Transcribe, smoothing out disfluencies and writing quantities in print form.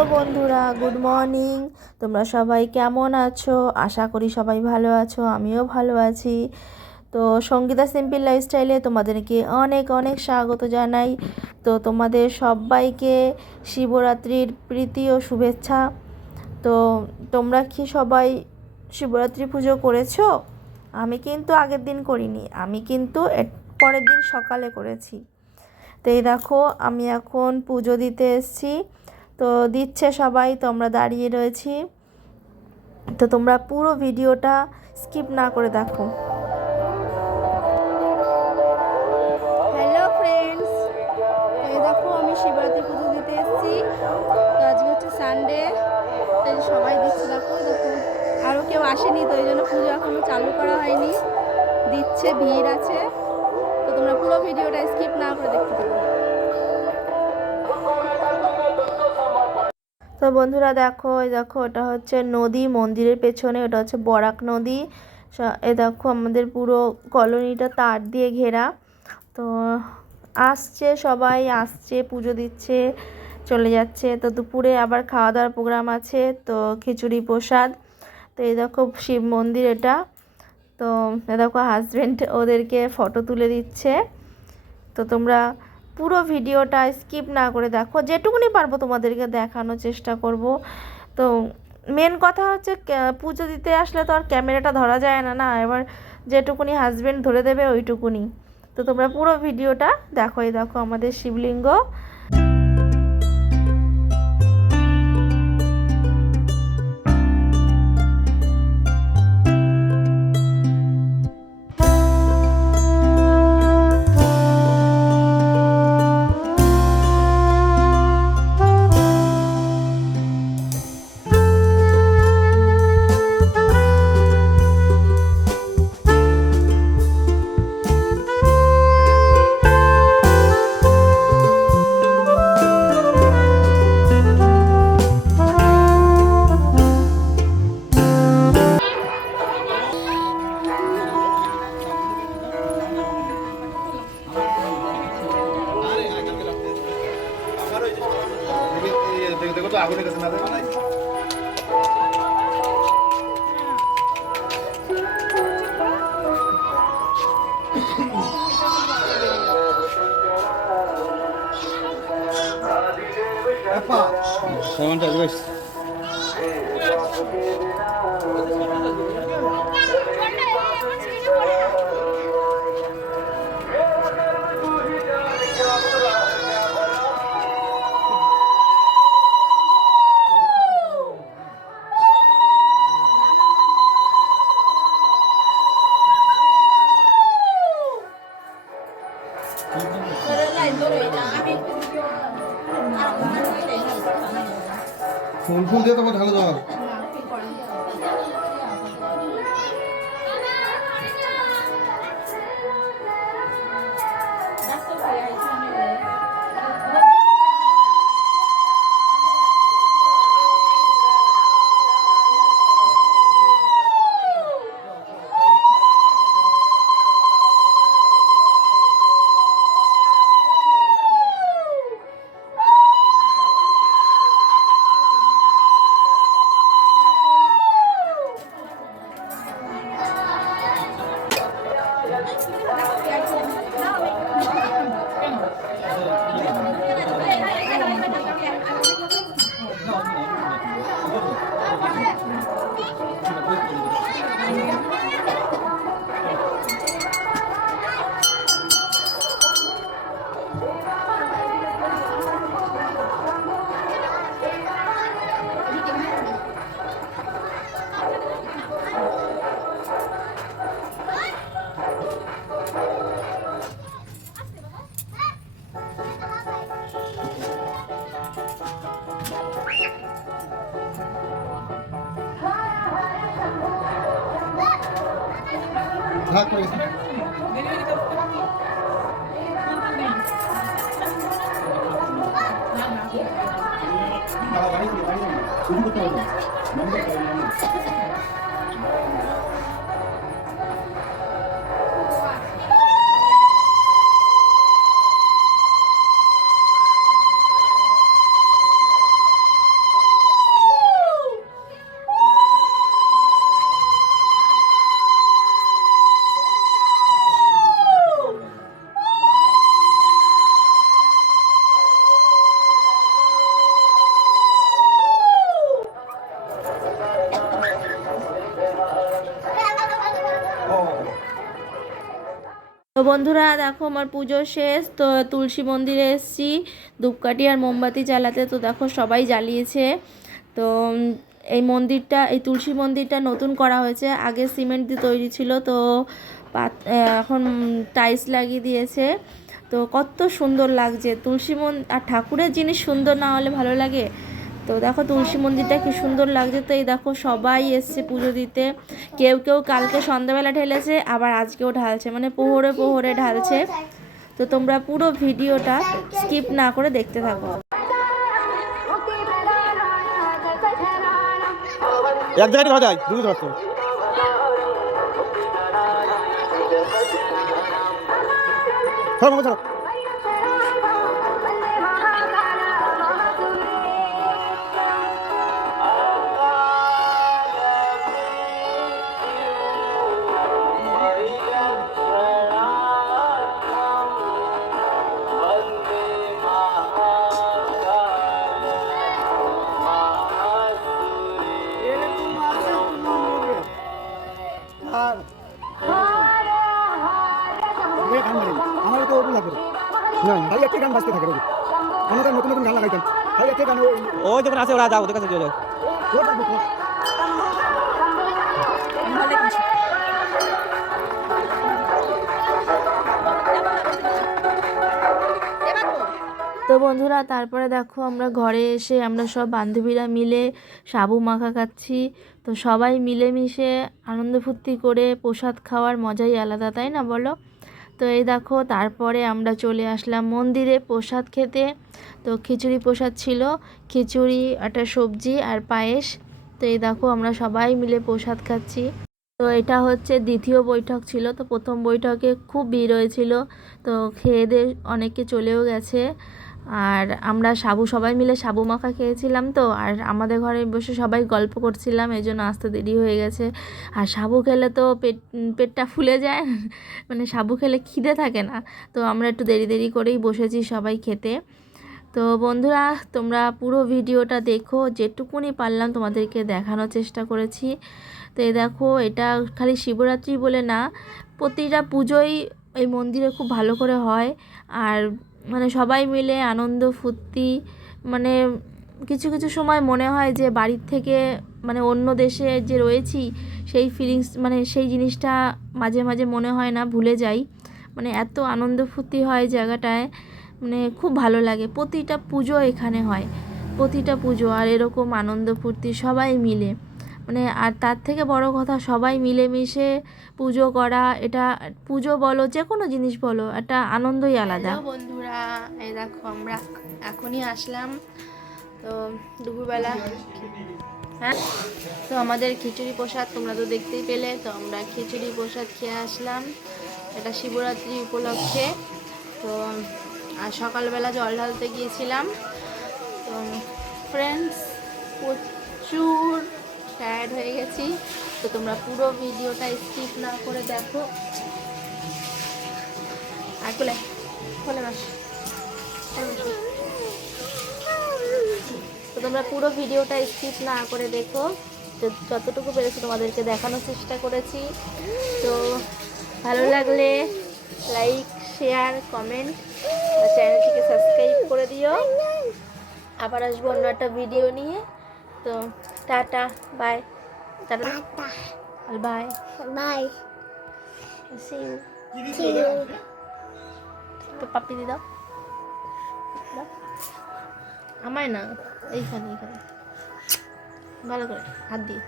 Hello বন্ধুরা, good morning. তোমরা সবাই কেমন আছো? আশা করি সবাই ভালো আছো, আমিও ভালো আছি। তো সঙ্গীতা সিম্পল লাইফস্টাইলে তোমাদেরকে অনেক অনেক স্বাগত জানাই। তো তোমাদের সবাইকে শিবরাত্রির প্রীতি ও শুভেচ্ছা। তো তোমরা কি সবাই শিবরাত্রি পুজো করেছো? আমি কিন্তু আগের দিন করিনি, আমি কিন্তু পরের দিন সকালে করেছি। তো এই দেখো, আমি এখন পুজো দিতে এসেছি। তো দিচ্ছে সবাই, তো আমরা দাঁড়িয়ে রয়েছি। তো তোমরা পুরো ভিডিওটা স্কিপ না করে দেখো। হ্যালো ফ্রেন্ডস, এই দেখো আমি শিবরাত্রি পুজো দিতে এসেছি। তো আজকে হচ্ছে সানডে, তাই সবাই দিচ্ছে। দেখো দেখো আরও কেউ আসেনি, তো এই জন্য পুজো এখনও চালু করা হয়নি। দিচ্ছে, ভিড় আছে। তো তোমরা পুরো ভিডিওটা স্কিপ না করে দেখতে থাকো। তো বন্ধুরা দেখো, এই দেখো এটা হচ্ছে নদী, মন্দিরের পেছনে ওটা হচ্ছে বরাক নদী। এ দেখো আমাদের পুরো কলোনিটা তার দিয়ে ঘেরা। তো আসছে, সবাই আসছে, পুজো দিচ্ছে, চলে যাচ্ছে। তো দুপুরে আবার খাওয়া দাওয়ার প্রোগ্রাম আছে, তো খিচুড়ি প্রসাদ। তো এই দেখো শিব মন্দির এটা। তো এ দেখো হাজব্যান্ড ওদেরকে ফটো তুলে দিচ্ছে। তো তোমরা পুরো ভিডিওটা স্কিপ না করে দেখো, যেটুকুনি পারবো তোমাদেরকে দেখানোর চেষ্টা করব। তো মেন কথা হচ্ছে পুজো দিতে আসলে তো আর ক্যামেরাটা ধরা যায় না, এবার যেটুকুনি হাজব্যান্ড ধরে দেবে ওইটুকুনি। তো তোমরা পুরো ভিডিওটা দেখো। এই দেখো আমাদের শিবলিঙ্গ। দেখো তো আগুনের কাছে না সামানটা বেশ ফুল ফুল দিয়ে তোমার ঢালো দাও। ভাগ করে শুরু করতে হবে। তো বন্ধুরা দেখো আমার পুজো শেষ, তো তুলসী মন্দিরে এসেছি ধূপকাঠি আর মোমবাতি জ্বালাতে। তো দেখো সবাই জ্বালিয়েছে। তো এই মন্দিরটা, এই তুলসী মন্দিরটা নতুন করা হয়েছে, আগে সিমেন্ট দিয়ে তৈরি ছিল, তো এখন টাইলস লাগিয়ে দিয়েছে। তো কত সুন্দর লাগছে তুলসী আর ঠাকুরের জিনিস সুন্দর না হলে ভালো লাগে? তো দেখো তুলসী মন্দিরটা কি সুন্দর লাগছে। তো এই দেখো সবাই এসছে পুজো দিতে, কেউ কেউ কালকে সন্ধ্যাবেলা ঢেলেছে, আবার আজকেও ঢালছে, মানে প্রহরে প্রহরে ঢালছে। তো তোমরা পুরো ভিডিওটা স্কিপ না করে দেখতে থাকো। এক জায়গায় ধরা যায়, দুটো ধরতে ছাড়ো। আমার তো ওরকম লাগবে না, ভাই একটা গান বাজতে থাকে রবি, আমরা তো নতুন নতুন গান লাগাইতাম, ভাই একটা গান ওই যখন আসে ওরা যাও ওদের কাছে চলে যাও। তো বন্ধুরা তারপরে দেখো আমরা ঘরে এসে আমরা সব বান্ধবীরা মিলে সাবু মাখা খাচ্ছি। তো সবাই মিলেমিশে আনন্দ ফুর্তি করে প্রসাদ খাওয়ার মজাই আলাদা, তাই না বলো? তো এই দেখো তারপরে আমরা চলে আসলাম মন্দিরে প্রসাদ খেতে। তো খিচুড়ি প্রসাদ ছিল, খিচুড়ি, একটা সবজি আর পায়েস। তো এই দেখো আমরা সবাই মিলে প্রসাদ খাচ্ছি। তো এটা হচ্ছে দ্বিতীয় বৈঠক ছিল। তো প্রথম বৈঠকে খুব ভিড় হয়েছিল, তো খেয়ে দিয়ে অনেকে চলেও গেছে। আর আমরা সবাই মিলে সাবু মাখা খেয়েছিলাম। তো আর আমাদের ঘরে বসে সবাই গল্প করছিলাম, এই জন্য আসতে দেরি হয়ে গেছে। আর সাবু খেলে তো পেটটা ফুলে যায়, মানে সাবু খেলে খিদে থাকে না। তো আমরা একটু দেরি দেরি করেই বসেছি সবাই খেতে। তো বন্ধুরা তোমরা পুরো ভিডিওটা দেখো, যেটুকুনি পারলাম তোমাদেরকে দেখানোর চেষ্টা করেছি। তো এই দেখো এটা খালি শিবরাত্রি বলে না, প্রতিটা পুজোই এই মন্দিরে খুব ভালো করে হয়। আর মানে সবাই মিলে আনন্দ ফুর্তি, মানে কিছু কিছু সময় মনে হয় যে বাড়ির থেকে মানে অন্য দেশে যে রয়েছি সেই ফিলিংস, মানে সেই জিনিসটা মাঝে মাঝে মনে হয় না, ভুলে যাই। মানে এত আনন্দ ফুর্তি হয় জায়গাটায়, মানে খুব ভালো লাগে। প্রতিটা পুজো এখানে হয়, প্রতিটা পুজো, আর এরকম আনন্দ ফুর্তি সবাই মিলে, মানে আর তার থেকে বড় কথা সবাই মিলেমিশে পুজো করা, এটা পুজো বলো যে কোনো জিনিস বলো, একটা আনন্দই আলাদা। বন্ধুরা এই দেখো আমরা এখনই আসলাম, তো দুপুরবেলা, হ্যাঁ, তো আমাদের খিচুড়ি প্রসাদ তোমরা তো দেখতেই পেলে। তো আমরা খিচুড়ি প্রসাদ খেয়ে আসলাম, এটা শিবরাত্রি উপলক্ষে। তো আর সকালবেলা জল ঢালতে গিয়েছিলাম। তো ফ্রেন্ডস প্রচুর টায়ার্ড হয়ে গেছি। তো তোমরা পুরো ভিডিওটা স্কিপ না করে দেখো। আর কোলে মাস, তো তোমরা পুরো ভিডিওটা স্কিপ না করে দেখো, যতটুকু পেরেছি তোমাদেরকে দেখানোর চেষ্টা করেছি। তো ভালো লাগলে লাইক, শেয়ার, কমেন্ট, চ্যানেলটিকে সাবস্ক্রাইব করে দিও। আবার আসবো অন্য একটা ভিডিও নিয়ে। তো টাটা, বাই, টাটা, বাই, বাই, সি ইউ। তো পাপি দি দাও, আমায় না, এইখানে ভালো করে হাত দিয়ে।